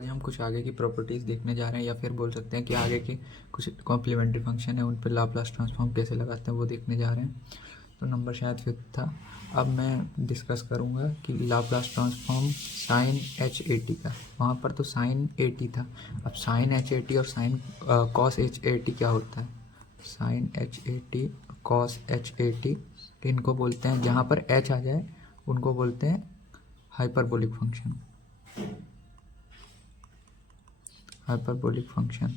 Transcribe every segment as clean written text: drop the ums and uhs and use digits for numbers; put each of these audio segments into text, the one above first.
आज हम कुछ आगे की प्रॉपर्टीज़ देखने जा रहे हैं या फिर बोल सकते हैं कि आगे के कुछ कॉम्प्लीमेंट्री फंक्शन है उन पर लाप्लास ट्रांसफॉर्म कैसे लगाते हैं वो देखने जा रहे हैं। तो नंबर शायद 5 था। अब मैं डिस्कस करूँगा कि Laplace transform sine h a t का। वहाँ पर तो साइन ए टी था, अब साइन एच ए टी और sine cos h a t क्या होता है। Sine h a t cos h a t इनको बोलते हैं, जहाँ पर एच आ जाए उनको बोलते हैं हाइपरबोलिक फंक्शन। Hyperbolic function.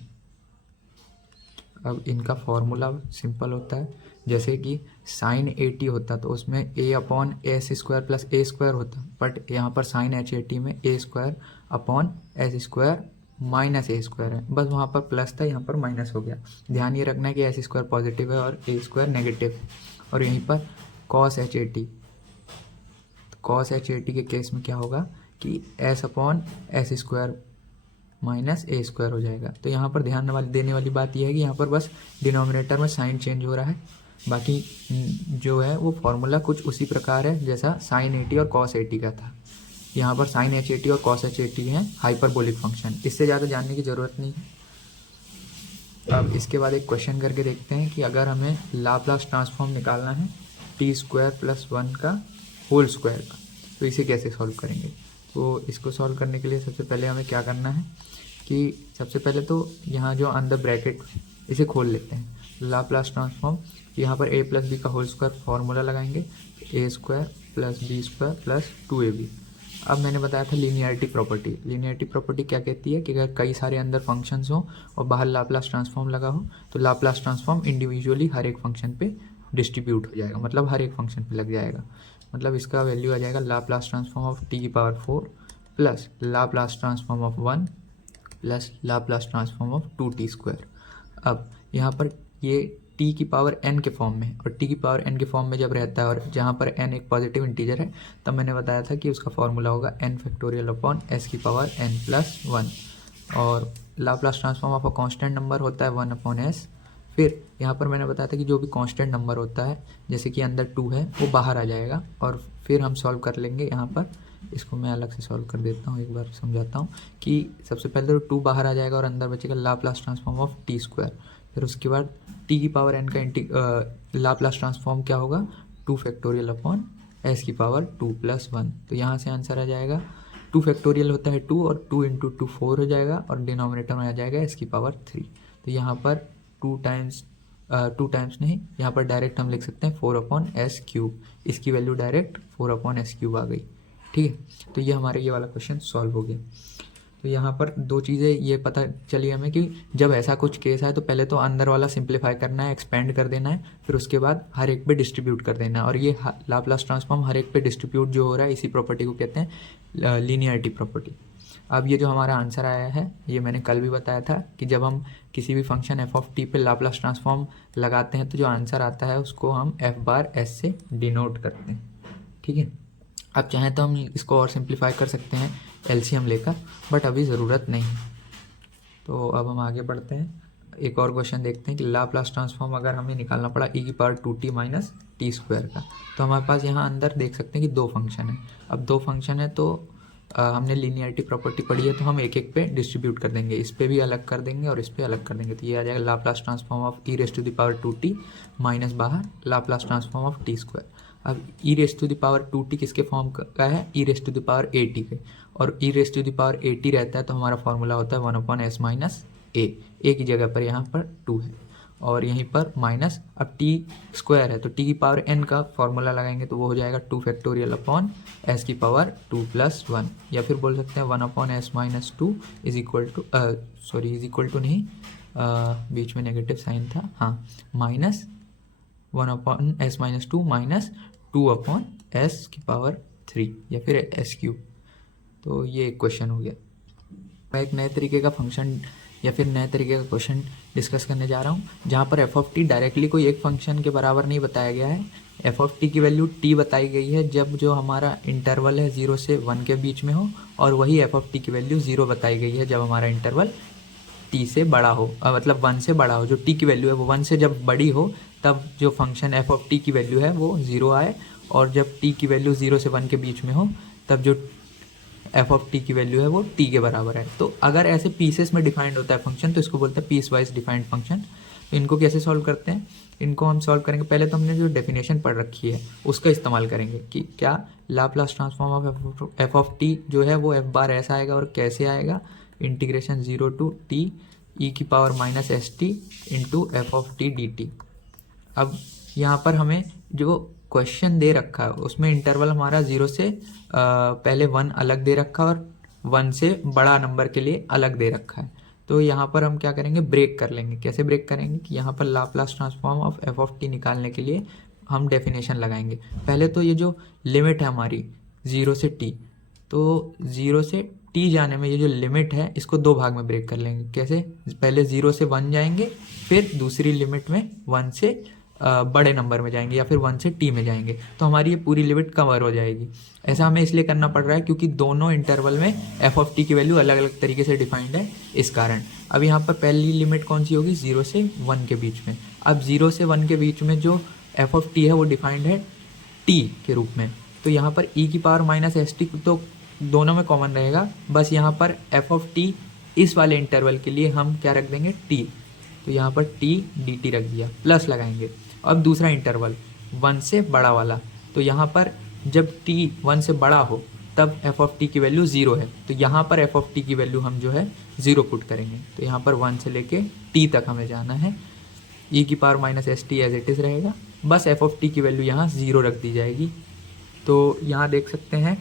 अब इनका फॉर्मूला सिंपल होता है, जैसे कि साइन ए टी होता तो उसमें a upon s square plus a square होता, बट यहाँ पर साइन एच ए टी में a square upon s square minus a square है। बस वहाँ पर प्लस था, यहाँ पर माइनस हो गया। ध्यान ये रखना है कि एस स्क्वायर पॉजिटिव है और ए स्क्वायर नेगेटिव है। और यहीं पर cos h a t, cos h a t के केस में क्या होगा कि s upon s square minus a square हो जाएगा। तो यहाँ पर ध्यान देने वाली बात यह है कि यहाँ पर बस डिनोमिनेटर में साइन चेंज हो रहा है, बाकी जो है वो फॉर्मूला कुछ उसी प्रकार है जैसा साइन ए टी और कॉस ए टी का था। यहाँ पर साइन एच ए टी और कॉस एच ए टी है हाइपरबोलिक फंक्शन, इससे ज़्यादा जानने की ज़रूरत नहीं है। अब इसके बाद एक क्वेश्चन करके देखते हैं कि अगर हमें लाप्लास ट्रांसफॉर्म निकालना है टी स्क्वायर प्लस 1 का होल स्क्वायर का, तो इसे कैसे सॉल्व करेंगे। तो इसको सॉल्व करने के लिए सबसे पहले हमें क्या करना है कि सबसे पहले तो यहाँ जो अंदर ब्रैकेट इसे खोल लेते हैं, लाप्लास ट्रांसफॉर्म। यहाँ पर a प्लस बी का होल स्क्वायर फॉर्मूला लगाएंगे, a square plus b square plus 2ab। अब मैंने बताया था लीनियरिटी प्रॉपर्टी। लीनियरिटी प्रॉपर्टी क्या कहती है कि अगर कई सारे अंदर फंक्शंस हों और बाहर लाप्लास ट्रांसफॉर्म लगा हो तो लाप्लास ट्रांसफॉर्म इंडिविजुअली हर एक फंक्शन पे डिस्ट्रीब्यूट हो जाएगा, मतलब हर एक फंक्शन पे लग जाएगा। मतलब इसका वैल्यू आ जाएगा लाप्लास ट्रांसफॉर्म ऑफ टी की power 4 plus Laplace transform of 1 plus Laplace transform of 2t square. अब यहाँ पर ये t की पावर n के फॉर्म में, और t की पावर n के फॉर्म में जब रहता है और जहाँ पर n एक पॉजिटिव इंटीजर है, तब मैंने बताया था कि उसका फॉर्मूला होगा n फैक्टोरियल अपॉन s की पावर n प्लस 1। और Laplace transform of a constant number होता है 1 अपॉन s। फिर यहाँ पर मैंने बताया था कि जो भी कांस्टेंट नंबर होता है, जैसे कि अंदर 2 है, वो बाहर आ जाएगा और फिर हम सॉल्व कर लेंगे। यहाँ पर इसको मैं अलग से सॉल्व कर देता हूँ, एक बार समझाता हूँ कि सबसे पहले तो 2 बाहर आ जाएगा और अंदर बचेगा Laplace transform of t square. फिर उसके बाद टी की पावर एन का लाप्लास ट्रांसफॉर्म क्या होगा 2 फैक्टोरियल अपॉन एस की पावर 2 प्लस 1। तो यहाँ से आंसर आ जाएगा 2 फैक्टोरियल होता है 2 और 2 इंटू 2 4 हो जाएगा और डिनोमिनेटर में आ जाएगा एस की पावर 3। तो यहाँ पर 2 टाइम्स नहीं, यहाँ पर डायरेक्ट हम लिख सकते हैं 4 अपॉन एस क्यूब। इसकी value direct 4 upon s cube आ गई। ठीक है, तो ये हमारे ये वाला क्वेश्चन सॉल्व हो गया। तो यहाँ पर 2 चीज़ें ये पता चली हमें कि जब ऐसा कुछ केस है तो पहले तो अंदर वाला सिंप्लीफाई करना है, एक्सपेंड कर देना है, फिर उसके बाद हर एक पे डिस्ट्रीब्यूट कर देना है। और ये लाप्लास ट्रांसफॉर्म हर एक पे डिस्ट्रीब्यूट जो हो रहा है, इसी प्रॉपर्टी को कहते हैं लीनियरिटी प्रॉपर्टी। अब ये जो हमारा आंसर आया है, ये मैंने कल भी बताया था कि जब हम किसी भी फंक्शन एफ ऑफ टी पे लाप्लास ट्रांसफॉर्म लगाते हैं तो जो आंसर आता है उसको हम एफ बार एस से डिनोट करते हैं। ठीक है, अब चाहें तो हम इसको और सिंप्लीफाई कर सकते हैं एलसीएम लेकर, बट अभी ज़रूरत नहीं। तो अब हम आगे बढ़ते हैं, एक और क्वेश्चन देखते हैं कि लाप्लास ट्रांसफॉर्म अगर हमें निकालना पड़ा e की power 2t minus T square का, तो हमारे पास यहाँ अंदर देख सकते हैं कि 2 फंक्शन है। अब 2 फंक्शन है तो हमने लीनियरिटी प्रॉपर्टी पढ़ी है, तो हम एक एक पे डिस्ट्रीब्यूट कर देंगे, इस पे भी अलग कर देंगे और इस पे अलग कर देंगे। तो ये आ जाएगा Laplace transform of e raise to the power 2t minus बाहर Laplace transform of t square. अब e raise to the power 2t किसके फॉर्म का है, e raise to the power at के, और e raise to the power at रहता है तो हमारा फॉर्मूला होता है 1 अपॉन एस माइनस ए की जगह पर यहाँ पर 2 है और यहीं पर माइनस। अब टी स्क्वायर है तो टी की पावर n का फॉर्मूला लगाएंगे तो वो हो जाएगा 2 फैक्टोरियल अपॉन एस की पावर 2 प्लस 1, या फिर बोल सकते हैं 1 upon s minus 2 is equal to नहीं, बीच में नेगेटिव साइन था, हाँ, minus 1 upon s minus 2 minus 2 upon s की पावर 3 या फिर एस क्यूब। तो ये एक क्वेश्चन हो गया। मैं एक नए तरीके का फंक्शन या फिर नए तरीके का क्वेश्चन डिस्कस करने जा रहा हूँ, जहाँ पर एफ ऑफ टी डायरेक्टली कोई एक फंक्शन के बराबर नहीं बताया गया है। एफ ऑफ टी की वैल्यू टी बताई गई है जब जो हमारा इंटरवल है 0 से 1 के बीच में हो, और वही एफ ऑफ टी की वैल्यू 0 बताई गई है जब हमारा इंटरवल टी से बड़ा हो, मतलब 1 से बड़ा हो। जो टी की वैल्यू है वो 1 से जब बड़ी हो तब जो फंक्शन एफ ऑफ टी की वैल्यू है वो 0 आए, और जब टी की वैल्यू 0 से 1 के बीच में हो तब जो एफ ऑफ टी की वैल्यू है वो टी के बराबर है। तो अगर ऐसे पीसेस में डिफाइंड होता है फंक्शन तो इसको बोलते हैं पीस वाइज डिफाइंड फंक्शन। तो इनको कैसे सॉल्व करते हैं, इनको हम सॉल्व करेंगे, पहले तो हमने जो डेफिनेशन पढ़ रखी है उसका इस्तेमाल करेंगे कि क्या Laplace transform of f of T जो है वो एफ बार ऐसा आएगा और कैसे आएगा, इंटीग्रेशन 0 टू टी ई की power minus s t into F of T d T. अब यहाँ पर हमें जो क्वेश्चन दे रखा है उसमें इंटरवल हमारा 0 से पहले 1 अलग दे रखा और 1 से बड़ा नंबर के लिए अलग दे रखा है। तो यहाँ पर हम क्या करेंगे, ब्रेक कर लेंगे। कैसे ब्रेक करेंगे कि यहाँ पर Laplace transform of f of T निकालने के लिए हम डेफिनेशन लगाएंगे। पहले तो ये जो लिमिट है हमारी 0 से टी, तो 0 से टी जाने में ये जो लिमिट है इसको दो भाग में ब्रेक कर लेंगे। कैसे, पहले 0 से 1 जाएंगे, फिर दूसरी लिमिट में 1 से बड़े नंबर में जाएंगे या फिर 1 से टी में जाएंगे, तो हमारी ये पूरी लिमिट कवर हो जाएगी। ऐसा हमें इसलिए करना पड़ रहा है क्योंकि दोनों इंटरवल में एफ ऑफ टी की वैल्यू अलग अलग तरीके से डिफाइंड है, इस कारण। अब यहाँ पर पहली लिमिट कौन सी होगी, 0 से 1 के बीच में। अब 0 से 1 के बीच में जो एफ ऑफ टी है वो डिफाइंड है टी के रूप में। तो यहाँ पर ई की पावर माइनस एस टी तो दोनों में कॉमन रहेगा, बस यहाँ पर एफ ऑफ टी इस वाले इंटरवल के लिए हम क्या रख देंगे, टी। तो यहाँ पर टी डी टी रख दिया, प्लस लगाएंगे। अब दूसरा इंटरवल 1 से बड़ा वाला, तो यहाँ पर जब t 1 से बड़ा हो तब एफ ऑफ टी की वैल्यू 0 है, तो यहाँ पर एफ ऑफ टी की वैल्यू हम जो है 0 पुट करेंगे। तो यहाँ पर 1 से लेके t तक हमें जाना है, e की power minus s t as it is रहेगा, बस एफ ऑफ टी की वैल्यू यहाँ 0 रख दी जाएगी। तो यहाँ देख सकते हैं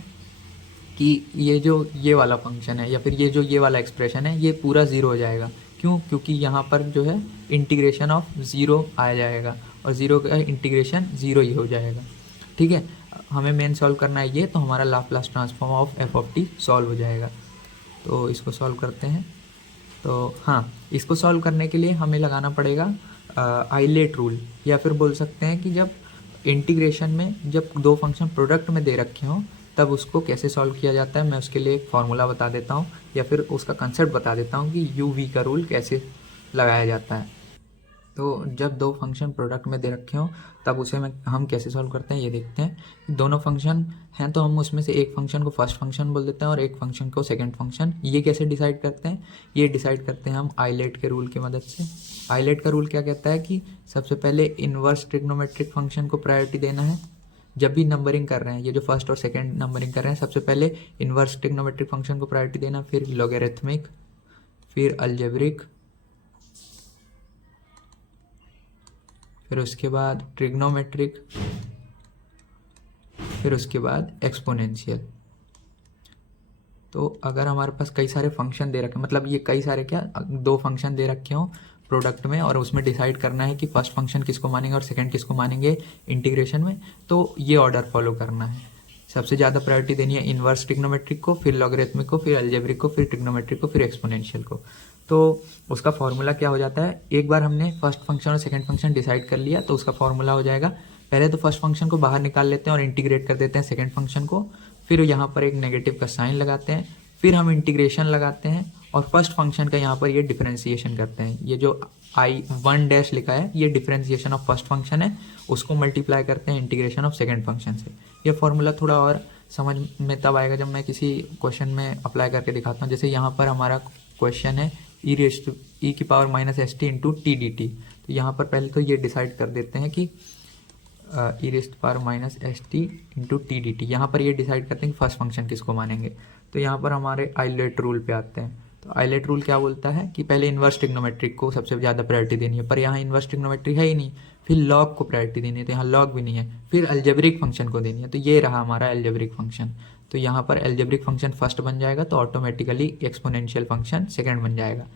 कि ये जो ये वाला फंक्शन है या फिर ये जो ये वाला एक्सप्रेशन है ये पूरा 0 हो जाएगा। क्यों, क्योंकि यहाँ पर जो है इंटीग्रेशन ऑफ 0 आ जाएगा और 0 का इंटीग्रेशन 0 ही हो जाएगा। ठीक है, हमें मेन सॉल्व करना है ये, तो हमारा Laplace transform of f of T solve हो जाएगा। तो इसको सॉल्व करते हैं। तो हाँ, इसको सॉल्व करने के लिए हमें लगाना पड़ेगा आइलेट रूल, या फिर बोल सकते हैं कि जब इंटीग्रेशन में जब दो फंक्शन प्रोडक्ट में दे रखे हों तब उसको कैसे सॉल्व किया जाता है, मैं उसके लिए एक फार्मूला बता देता हूँ या फिर उसका कंसेप्ट बता देता हूँ कि यू वी का रूल कैसे लगाया जाता है। तो जब दो फंक्शन प्रोडक्ट में दे रखे हों तब उसे हम कैसे सॉल्व करते हैं ये देखते हैं। दोनों फंक्शन हैं तो हम उसमें से एक फंक्शन को फर्स्ट फंक्शन बोल देते हैं और एक फंक्शन को सेकंड फंक्शन। ये कैसे डिसाइड करते हैं, ये डिसाइड करते हैं हम आइलेट के रूल की मदद से। आइलेट का रूल क्या कहता है कि सबसे पहले इनवर्स ट्रिग्नोमेट्रिक फंक्शन को प्रायोरिटी देना है। जब भी नंबरिंग कर रहे हैं, ये जो फर्स्ट और सेकेंड नंबरिंग कर रहे हैं, सबसे पहले इनवर्स ट्रिग्नोमेट्रिक फंक्शन को प्रायोरिटी देना, फिर लॉगरिथमिक, फिर अलजेब्रिक, फिर उसके बाद ट्रिग्नोमेट्रिक, फिर उसके बाद एक्सपोनेंशियल। तो अगर हमारे पास कई सारे फंक्शन दे रखे, मतलब ये कई सारे क्या, दो फंक्शन दे रखे हों प्रोडक्ट में और उसमें डिसाइड करना है कि फर्स्ट फंक्शन किसको मानेंगे और सेकंड किसको मानेंगे इंटीग्रेशन में, तो ये ऑर्डर फॉलो करना है। सबसे ज़्यादा प्रायोरिटी देनी है इनवर्स ट्रिग्नोमेट्रिक को, फिर लॉगरिथमिक को, फिर अलजेब्रिक को, फिर ट्रिग्नोमेट्रिक को, फिर एक्सपोनेंशियल को। तो उसका फॉर्मूला क्या हो जाता है, एक बार हमने फर्स्ट फंक्शन और सेकंड फंक्शन डिसाइड कर लिया तो उसका फॉर्मूला हो जाएगा, पहले तो फर्स्ट फंक्शन को बाहर निकाल लेते हैं और इंटीग्रेट कर देते हैं सेकंड फंक्शन को, फिर यहाँ पर एक नेगेटिव का साइन लगाते हैं, फिर हम इंटीग्रेशन लगाते हैं और फर्स्ट फंक्शन का यहाँ पर ये डिफरेंशिएशन करते हैं। ये जो I1 लिखा है ये डिफरेंशिएशन ऑफ फर्स्ट फंक्शन है, उसको मल्टीप्लाई करते हैं इंटीग्रेशन ऑफ सेकंड फंक्शन से। ये फॉर्मूला थोड़ा और समझ में तब आएगा जब मैं किसी क्वेश्चन में अप्लाई करके दिखाता हूँ। जैसे यहाँ पर हमारा क्वेश्चन है ई की power minus s t into t d T. तो यहाँ पर पहले तो ये डिसाइड कर देते हैं कि e raised power minus s t into t d t, यहाँ पर ये डिसाइड करते हैं कि फर्स्ट फंक्शन किसको मानेंगे। तो यहाँ पर हमारे आइलेट रूल पे आते हैं। तो आइलेट रूल क्या बोलता है कि पहले इन्वर्स ट्रिग्नोमेट्रिक को सबसे ज़्यादा प्रायोरिटी देनी है, पर यहाँ इन्वर्स ट्रिग्नोमेट्रिक है ही नहीं, फिर लॉग को प्रायोरिटी देनी है, तो यहाँ लॉग भी नहीं है, फिर अलजेब्रिक फंक्शन को देनी है। तो ये रहा हमारा अलजेब्रिक फंक्शन। तो यहाँ पर अलजेब्रिक फंक्शन फर्स्ट बन जाएगा तो ऑटोमेटिकली एक्सपोनेंशियल फंक्शन सेकंड बन जाएगा।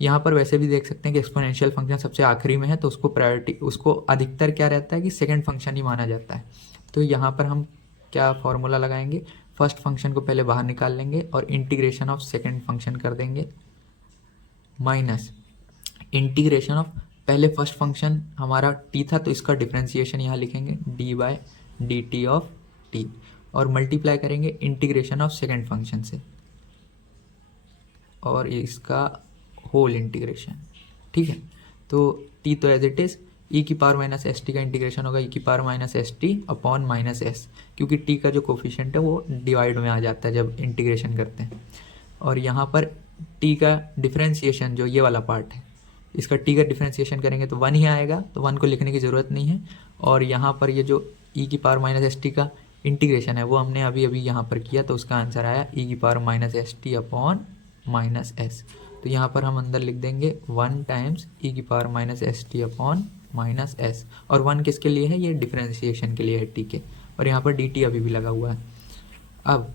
यहाँ पर वैसे भी देख सकते हैं कि एक्सपोनेंशियल फंक्शन सबसे आखिरी में है तो उसको प्रायोरिटी, उसको अधिकतर क्या रहता है कि सेकंड फंक्शन ही माना जाता है। तो यहाँ पर हम क्या फॉर्मूला लगाएंगे, फर्स्ट फंक्शन को पहले बाहर निकाल लेंगे और इंटीग्रेशन ऑफ सेकंड फंक्शन कर देंगे माइनस इंटीग्रेशन ऑफ, पहले फर्स्ट फंक्शन हमारा t था तो इसका डिफरेंशिएशन यहाँ लिखेंगे d by d t of t और मल्टीप्लाई करेंगे इंटीग्रेशन ऑफ सेकंड फंक्शन से और इसका होल इंटीग्रेशन। ठीक है, तो t तो एज इट इज़, ई की पावर माइनस एस टी का इंटीग्रेशन होगा ई की power minus s t upon minus S, क्योंकि टी का जो कोफिशिएंट है वो डिवाइड में आ जाता है जब इंटीग्रेशन करते हैं। और यहाँ पर टी का डिफ्रेंसिएशन जो ये वाला पार्ट है, इसका टी का डिफ्रेंसिएशन करेंगे तो 1 ही आएगा, तो 1 को लिखने की ज़रूरत नहीं है। और यहाँ पर ये जो ई की पावर माइनस एस टी का इंटीग्रेशन है वो हमने अभी अभी यहाँ पर किया, तो उसका आंसर आया ई की power minus s t upon minus s. तो यहाँ पर हम अंदर लिख देंगे 1 टाइम्स ई की power minus s t upon minus s. और 1 किसके लिए है, ये डिफ्रेंसिएशन के लिए है टी के, और यहाँ पर डी टी अभी भी लगा हुआ है। अब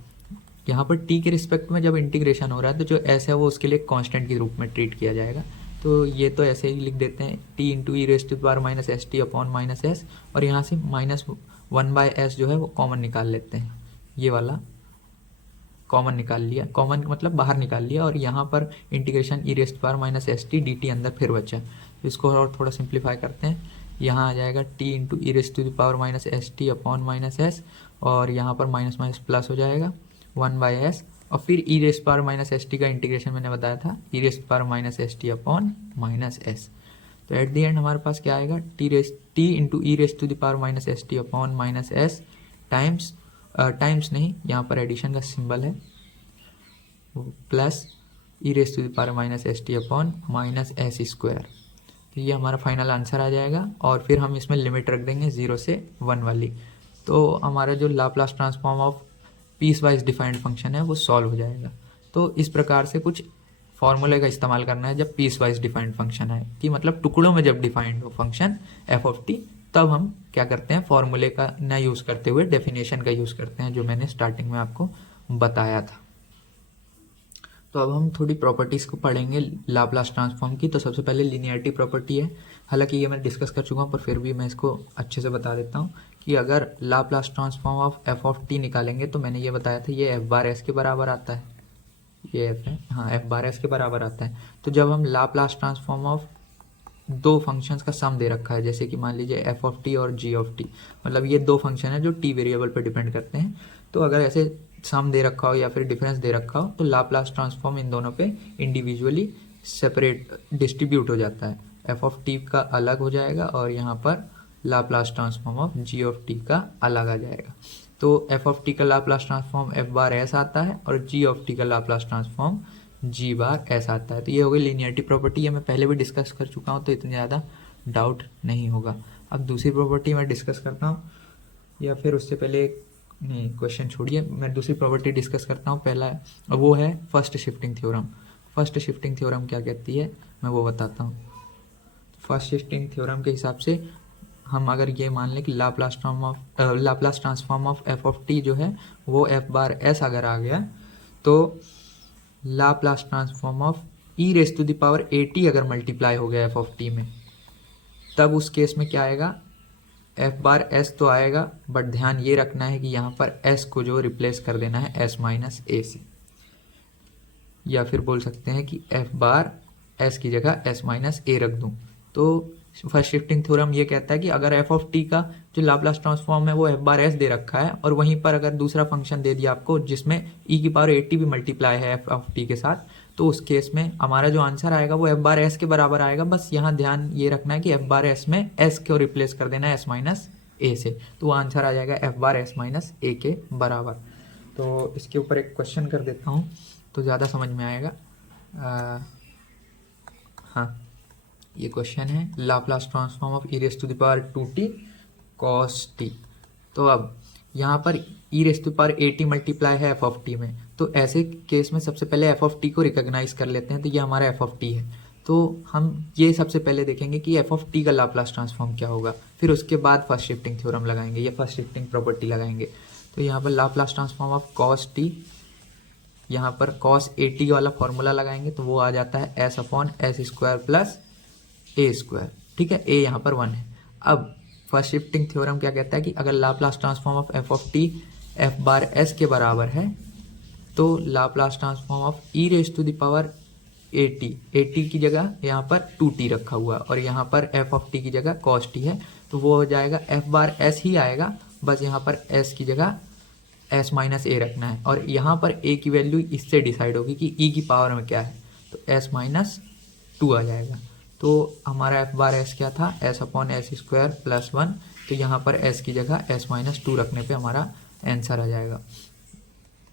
यहाँ पर टी के रिस्पेक्ट में जब इंटीग्रेशन हो रहा है तो जो एस है वो उसके लिए कांस्टेंट के रूप में ट्रीट किया जाएगा। तो ये तो ऐसे ही लिख देते हैं t into e raise to the power minus s t upon minus s, और यहाँ से -1/s जो है वो कॉमन निकाल लेते हैं, ये वाला कॉमन निकाल लिया, कॉमन मतलब बाहर निकाल लिया, और यहाँ पर integration e raise to power minus s t d t अंदर फिर बचा। तो इसको और थोड़ा सिंप्लीफाई करते हैं, यहाँ आ जाएगा t into e raise to the power minus s t upon minus s, और यहाँ पर माइनस माइनस प्लस हो जाएगा 1/s, और फिर e raise power minus s t का इंटीग्रेशन मैंने बताया था e raise power minus s t upon minus s. तो एट दी एंड हमारे पास क्या आएगा, t into e raise to the power minus s t upon minus s times नहीं, यहाँ पर एडिशन का सिंबल है, plus e raise to the power minus s t upon minus s square. तो ये हमारा फाइनल आंसर आ जाएगा, और फिर हम इसमें लिमिट रख देंगे 0 से 1 वाली। तो हमारा जो Laplace transform of peace wise defined function है वो सॉल्व हो जाएगा। तो इस प्रकार से कुछ फॉर्मूले का इस्तेमाल करना है जब पीस वाइज डिफाइंड फंक्शन है, कि मतलब टुकड़ों में जब डिफाइंड हो फंक्शन एफ ऑफ टी, तब हम क्या करते हैं, फॉर्मूले का न यूज़ करते हुए डेफिनेशन का यूज़ करते हैं, जो मैंने स्टार्टिंग में आपको बताया था। तो अब हम थोड़ी प्रॉपर्टीज़ को पढ़ेंगे लाप्लास ट्रांसफॉर्म की। तो सबसे पहले लीनियरिटी प्रॉपर्टी है, हालांकि ये मैं डिस्कस कर चुका हूँ, पर फिर भी मैं इसको अच्छे से बता देता हूँ कि अगर Laplace transform of f of T निकालेंगे तो मैंने ये बताया था ये एफ बार एस के बराबर आता है, ये एफ है, हाँ एफ बार एस के बराबर आता है। तो जब हम लाप्लास ट्रांसफॉर्म ऑफ दो फंक्शंस का सम दे रखा है, जैसे कि मान लीजिए एफ ऑफ टी और जी ऑफ टी, मतलब ये दो फंक्शन है जो टी वेरिएबल पर डिपेंड करते हैं, तो अगर ऐसे सम दे रखा हो या फिर डिफरेंस दे रखा हो तो लाप्लास ट्रांसफॉर्म इन दोनों पे इंडिविजुअली सेपरेट डिस्ट्रीब्यूट हो जाता है, एफ ऑफ टी का अलग हो जाएगा और यहाँ पर Laplace transform of g of t का अलग आ जाएगा। तो एफ ऑफ टी का Laplace transform f bar s आता है और जी ऑफ टी का Laplace transform g bar s आता है। तो ये हो गई लीनियरिटी प्रॉपर्टी, ये मैं पहले भी डिस्कस कर चुका हूँ तो इतनी ज़्यादा डाउट नहीं होगा। अब दूसरी प्रॉपर्टी मैं डिस्कस करता हूँ, या फिर उससे पहले नहीं, क्वेश्चन छोड़िए, मैं दूसरी प्रॉपर्टी डिस्कस करता हूँ। पहला वो है first shifting theorem. First shifting theorem क्या कहती है मैं वो बताता हूँ। फर्स्ट शिफ्टिंग थ्योरम के हिसाब से हम अगर ये मान लें कि Laplace transform of f of T जो है वो एफ बार एस अगर आ गया, तो Laplace transform of e raise to the power a t अगर मल्टीप्लाई हो गया एफ ऑफ टी में, तब उस केस में क्या आएगा, एफ बार एस तो आएगा, बट ध्यान ये रखना है कि यहाँ पर एस को जो रिप्लेस कर देना है एस माइनस ए से, या फिर बोल सकते हैं कि एफ बार एस की जगह एस माइनस ए रख दूँ। तो फर्स्ट शिफ्टिंग थ्योरम ये कहता है कि अगर एफ ऑफ टी का जो लाप्लास ट्रांसफॉर्म है वो एफ बार एस दे रखा है, और वहीं पर अगर दूसरा फंक्शन दे दिया आपको जिसमें ई की पावर ए टी भी मल्टीप्लाई है एफ ऑफ टी के साथ, तो उस केस में हमारा जो आंसर आएगा वो एफ बार एस के बराबर आएगा। बस यहाँ ध्यान ये रखना है कि एफ बार एस में एस को रिप्लेस कर देना है एस माइनस ए से, तो वो आंसर आ जाएगा एफ बार एस माइनस ए के बराबर। तो इसके ऊपर एक क्वेश्चन कर देता हूँ तो ज़्यादा समझ में आएगा। हाँ, ये क्वेश्चन है Laplace transform of e raise to the power 2t cos t। तो अब यहाँ पर e raise to power a t multiply है एफ ऑफ टी में, तो ऐसे केस में सबसे पहले एफ ऑफ टी को रिकॉग्नाइज कर लेते हैं, तो ये हमारा एफ ऑफ टी है। तो हम ये सबसे पहले देखेंगे कि एफ ऑफ टी का लाप्लास ट्रांसफॉर्म क्या होगा, फिर उसके बाद फर्स्ट शिफ्टिंग थ्योरम लगाएंगे या फर्स्ट शिफ्टिंग प्रॉपर्टी लगाएंगे। तो यहाँ पर Laplace transform of cos t, यहाँ पर cos ए टी वाला फॉर्मूला लगाएंगे तो वो आ जाता है s upon s square plus a square, ठीक है, ए यहाँ पर 1 है। अब फर्स्ट शिफ्टिंग थ्योरम क्या कहता है कि अगर Laplace transform of f of t f bar s के बराबर है, तो Laplace transform of e raise to the power a t की जगह यहाँ पर 2t रखा हुआ है और यहाँ पर एफ ऑफ टी की जगह cos t है, तो वो हो जाएगा एफ बार एस ही आएगा, बस यहाँ पर एस की जगह एस माइनस ए रखना है, और यहाँ पर ए की वैल्यू इससे डिसाइड होगी कि ई की पावर में क्या है, तो एस माइनस 2 आ जाएगा। तो हमारा एफ बार एस क्या था, S upon s square plus 1। तो यहाँ पर एस की जगह एस माइनस 2 रखने पे हमारा आंसर आ जाएगा।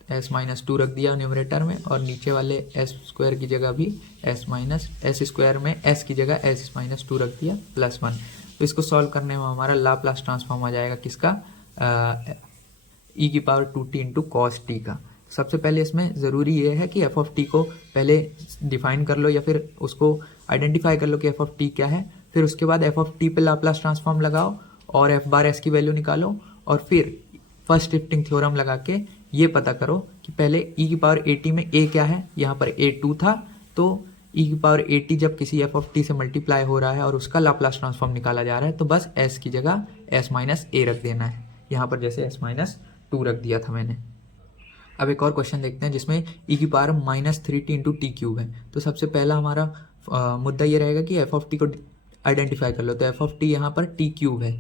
एस माइनस 2 रख दिया न्यूमरेटर में, और नीचे वाले एस स्क्वायर की जगह भी एस स्क्वायर में एस की जगह एस माइनस 2 रख दिया प्लस 1। तो इसको सॉल्व करने में हमारा लाप्लास ट्रांसफॉर्म आ जाएगा किसका, ई की power 2t into cos T का। सबसे पहले इसमें ज़रूरी ये है कि एफ ऑफ टी को पहले डिफाइन कर लो या फिर उसको आइडेंटिफाई कर लो कि एफ ऑफ टी क्या है। फिर उसके बाद एफ ऑफ टी पे लाप्लास ट्रांसफॉर्म लगाओ और एफ बार एस की वैल्यू निकालो, और फिर फर्स्ट शिफ्टिंग थ्योरम लगा के ये पता करो कि पहले e की पावर at में a क्या है। यहाँ पर a 2 था, तो e की पावर at जब किसी f ऑफ t से मल्टीप्लाई हो रहा है और उसका लाप्लास ट्रांसफॉर्म निकाला जा रहा है, तो बस s की जगह s माइनस a रख देना है। यहाँ पर जैसे s माइनस 2 रख दिया था मैंने। अब एक और क्वेश्चन देखते हैं जिसमें e की power minus 3t into T cube है। तो सबसे पहला हमारा मुद्दा ये रहेगा कि एफ ऑफ टी को आइडेंटिफाई कर लो। तो एफ ऑफ टी यहाँ पर टी क्यूब है।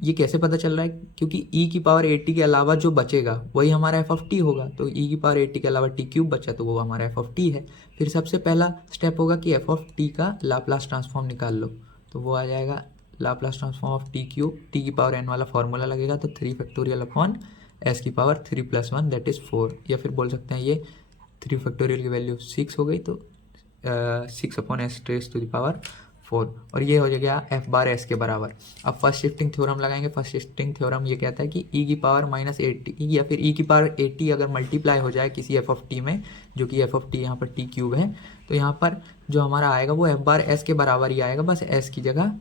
ये कैसे पता चल रहा है, क्योंकि e की पावर 80 के अलावा जो बचेगा वही हमारा एफ ऑफ टी होगा। तो e की पावर 80 के अलावा टी क्यूब बचा तो वो हमारा एफ ऑफ टी है। फिर सबसे पहला स्टेप होगा कि एफ ऑफ टी का लाप्लास ट्रांसफॉर्म निकाल लो। तो वो आ जाएगा Laplace transform of T cube, T की पावर n वाला फॉर्मूला लगेगा, तो 3 फैक्टोरियल अपॉन एस की पावर 3 प्लस 1 दैट इज़ 4। या फिर बोल सकते हैं ये 3 फैक्टोरियल की वैल्यू 6 हो गई, तो 6 upon s raise to the power 4, और ये हो जाएगा एफ बार एस के बराबर। अब फर्स्ट शिफ्टिंग थ्योरम लगाएंगे। फर्स्ट शिफ्टिंग थ्योरम ये कहता है कि ई की पावर माइनस 80 या फिर ई की पावर 80 अगर मल्टीप्लाई हो जाए किसी एफ ऑफ टी में, जो कि एफ ऑफ टी यहाँ पर टी क्यूब है, तो यहाँ पर जो हमारा आएगा वो एफ बार एस के बराबर ही आएगा, बस एस की जगह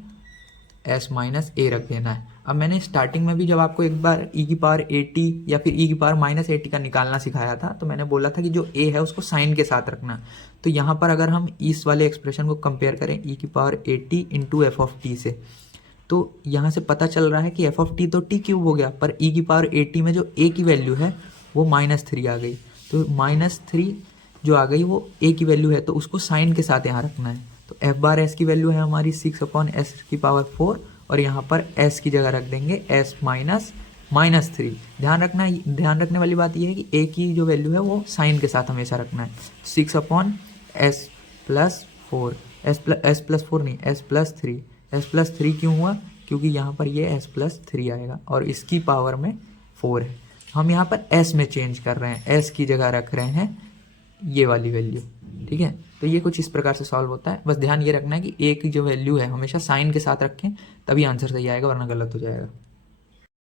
एस माइनस ए रख देना है। अब मैंने स्टार्टिंग में भी जब आपको एक बार ई की पावर 80 या फिर ई की पावर माइनस 80 का निकालना सिखाया था, तो मैंने बोला था कि जो ए है उसको साइन के साथ रखना। तो यहाँ पर अगर हम इस वाले एक्सप्रेशन को कंपेयर करें ई की power 80 into F of T से, तो यहाँ से पता चल रहा है कि एफ ऑफ टी तो टी क्यूब हो गया, पर ई की पावर 80 में जो ए की वैल्यू है वो -3 आ गई। तो -3 जो आ गई वो ए की वैल्यू है, तो उसको साइन के साथ यहाँ रखना है। तो एफ बार एस की वैल्यू है हमारी 6 अपॉन एस की पावर 4, और यहाँ पर एस की जगह रख देंगे एस माइनस -3। ध्यान रखने वाली बात यह है कि ए की जो वैल्यू है वो साइन के साथ हमेशा रखना है। 6 upon S plus 4, S plus 4 नहीं, एस प्लस 3। एस प्लस 3 क्यों हुआ, क्योंकि यहाँ पर ये एस प्लस 3 आएगा और इसकी पावर में 4 है। हम यहाँ पर एस में चेंज कर रहे हैं, एस की जगह रख रहे हैं ये वाली वैल्यू। ठीक है, तो ये कुछ इस प्रकार से सॉल्व होता है। बस ध्यान ये रखना है कि ए की जो वैल्यू है हमेशा साइन के साथ रखें, तभी आंसर सही आएगा, वरना गलत हो जाएगा।